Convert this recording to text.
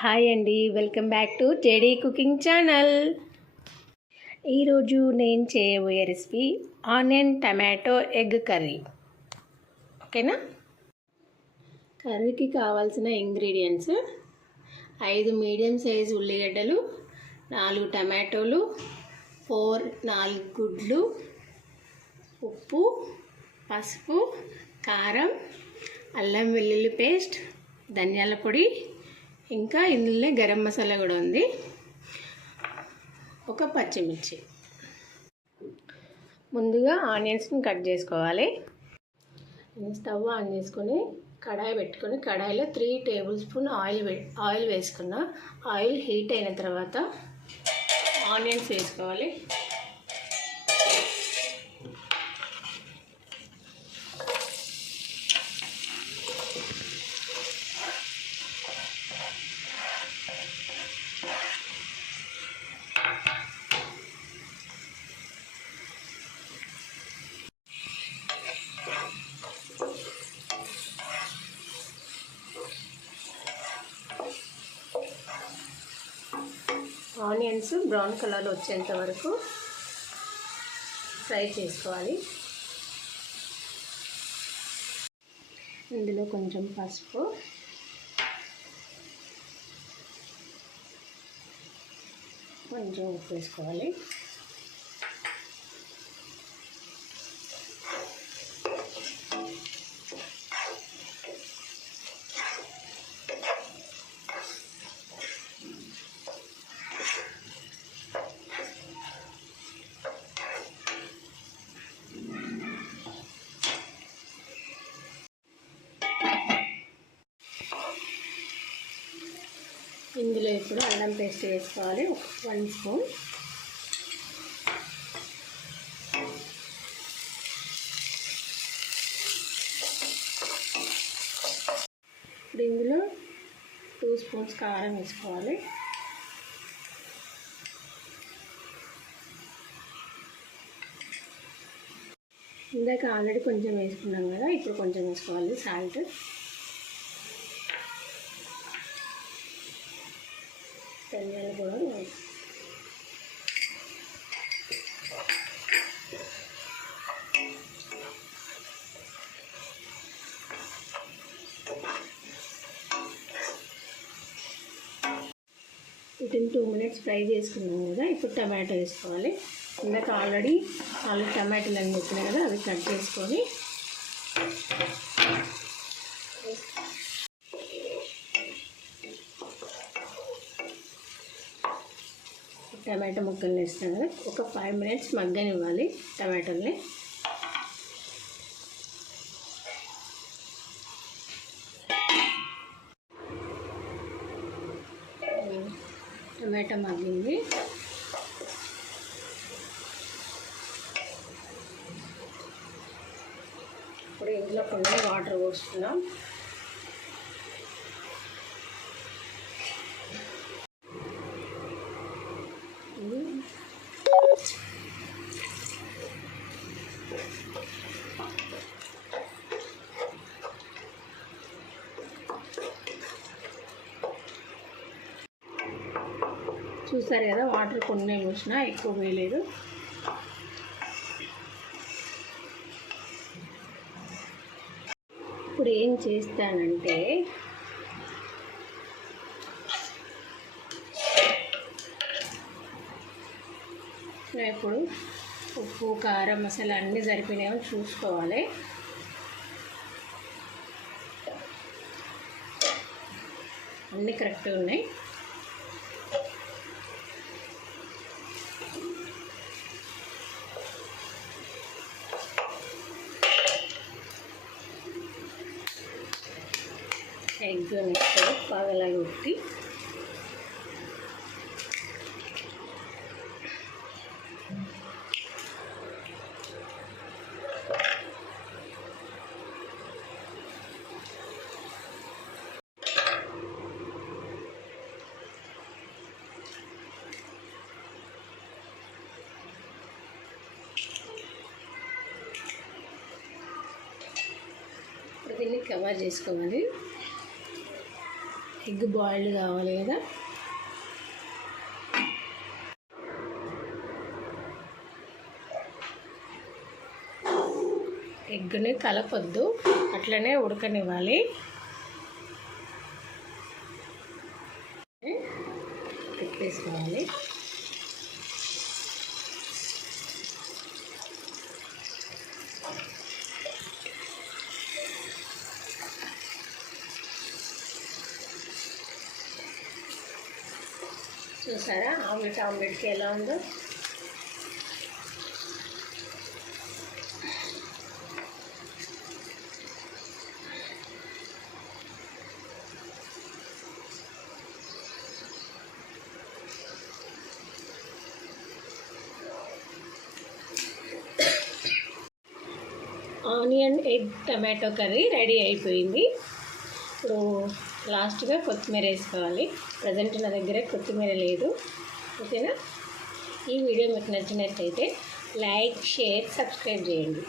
Hi అండి, welcome back to JD cooking channel. ఈరోజు నేను చేయబోయే recipe onion tomato egg curry. ఓకేనా? కర్రీకి కావాల్సిన ఇంగ్రీడియంట్స్ 5 మీడియం సైజు ఉల్లిగడ్డలు, 4 టమాటోలు, 4 గుడ్లు, ఉప్పు, పసుపు, కారం, అల్లం వెల్లుల్లి పేస్ట్, ధనియాల పొడి, ఇంకా ఇందులో గరం మసాలా కూడా ఉంది, ఒక పచ్చిమిర్చి. ముందుగా ఆనియన్స్ని కట్ చేసుకోవాలి. స్టవ్ ఆన్ చేసుకొని కడాయి పెట్టుకొని కడాయిలో 3 టేబుల్ స్పూన్ ఆయిల్ వేసుకున్న. ఆయిల్ హీట్ అయిన తర్వాత ఆనియన్స్ వేసుకోవాలి. ఆనియన్స్ బ్రౌన్ కలర్ వచ్చేంత వరకు ఫ్రై చేసుకోవాలి. ఇందులో కొంచెం పసుపు, కొంచెం ఉప్పు వేసుకోవాలి. ఇందులో ఇప్పుడు అల్లం పేస్ట్ వేసుకోవాలి, 1 స్పూన్. ఇప్పుడు ఇందులో 2 స్పూన్స్ కారం వేసుకోవాలి. ఇందాక ఆల్రెడీ కొంచెం వేసుకున్నాం కదా, ఇప్పుడు కొంచెం వేసుకోవాలి సాల్ట్. ధనియాలు కూడా వీటిని 2 మినిట్స్ ఫ్రై చేసుకున్నాం కదా, ఇప్పుడు టమాటో వేసుకోవాలి. ఇందాక ఆల్రెడీ 4 టమాటాలు అని చెప్పినాయి కదా, అవి కట్ చేసుకొని టమాటో ముక్కలు వేస్తాం కదా, ఒక 5 మినిట్స్ మగ్గనివ్వాలి టమాటోల్ని. టమాటో మగ్గింది. ఇప్పుడు ఇందులో కొన్ని వాటర్ పోస్తున్నాం. చూసారు కదా, వాటర్ కొన్ని పోసినా, ఎక్కువ వేయలేదు. ఇప్పుడు ఏం చేస్తానంటే ఇప్పుడు ఉప్పు, కారం, మసాలా అన్నీ సరిపోయినాయో చూసుకోవాలి. అన్నీ కరెక్ట్గా ఉన్నాయి. ఎగ్ మిక్సర్ పగలగొట్టి దీన్ని కవర్ చేసుకోవాలి. ఎగ్ బాయిల్డ్ కావాలి కదా. ఎగ్ని కలపొద్దు, అట్లనే ఉడకనివ్వాలి. తిప్పేసుకోవాలి. చూసారా ఆమ్లెట్కి ఎలా ఉందో. Onion egg tomato curry ready అయిపోయింది. ఇప్పుడు లాస్ట్గా కొత్తిమీర వేసుకోవాలి. ప్రజెంట్ నా దగ్గర కొత్తిమీర లేదు. ఓకేనా? ఈ వీడియో మీకు నచ్చినట్లయితే లైక్, షేర్, సబ్స్క్రైబ్ చేయండి.